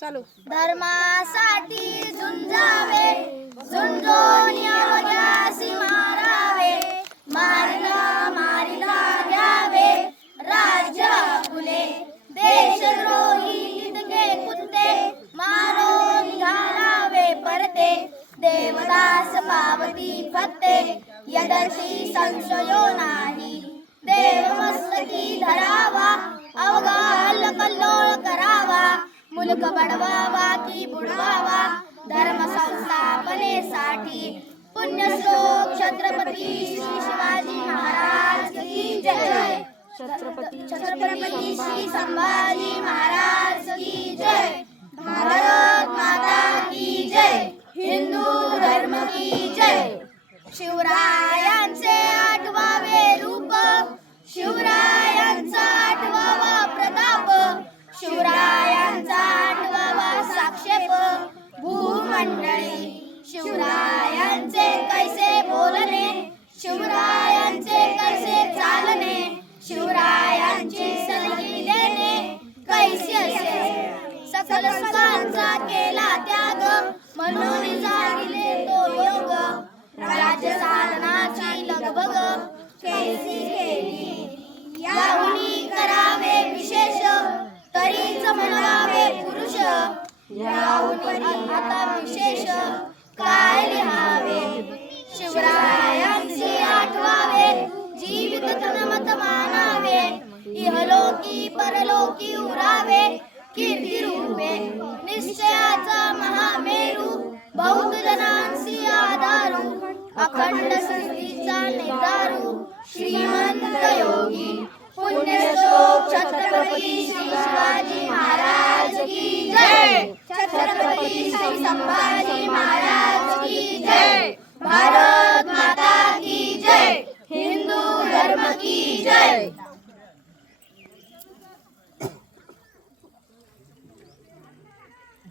चालू. धर्मासाठी झुंजावे, झुंजून अवघ्यासी मारावे, मारिला मारिला घ्यावे राज्य फुले. देशद्रोही इतके कुत्ते मारून घालावे परते. देवदास पावती फत्ते यदर्थी संशयो नाही. देव मस्तकी धरावा अवघा कल्लोळ करावा. मुलक बडवावा की बुडवावा धर्म संस्थापनेसाठी. पुण्यश्लोक छत्रपती श्री शिवाजी महाराज की जय. छत्रपती श्री संभाजी महाराज की जय. भारत माता की जय. हिंदू धर्म की जय. शिवरायांचे आठवावे रूप, शिवरायांचा आठवावा प्रताप, शिवरायांचा आठवावा साक्षेप भूमंडळी. शिवरायांचे कैसे बोलणे, शिवरायांचे कैसे चालणे, शिवरायांची सलगी देणे कैसे असे. सकल सुखांचा केला त्याग म्हणून जागिले तो योग. राज्य साधनाची लगबग कैसी केली याहुनी करावे विशेष. तरीच म्हणावे पुरुष याहुनी आता विशेष काय लिहावे. शिवरायांची आठवावे जीवित तनमत मानावे. इहलोकी परलोकी उरावे कीर्ती रूपे. निश्चयाचा महामेरू बहुत जनांसी आधारू. अखंड सृष्टीचा निधारू श्रीमंत योगी. पुण्यश्लोक छत्रपती श्री शिवाजी महाराज की जय. छत्रपती श्री संभाजी महाराज की जय. भारत माता की जय. हिंदू धर्म की जय.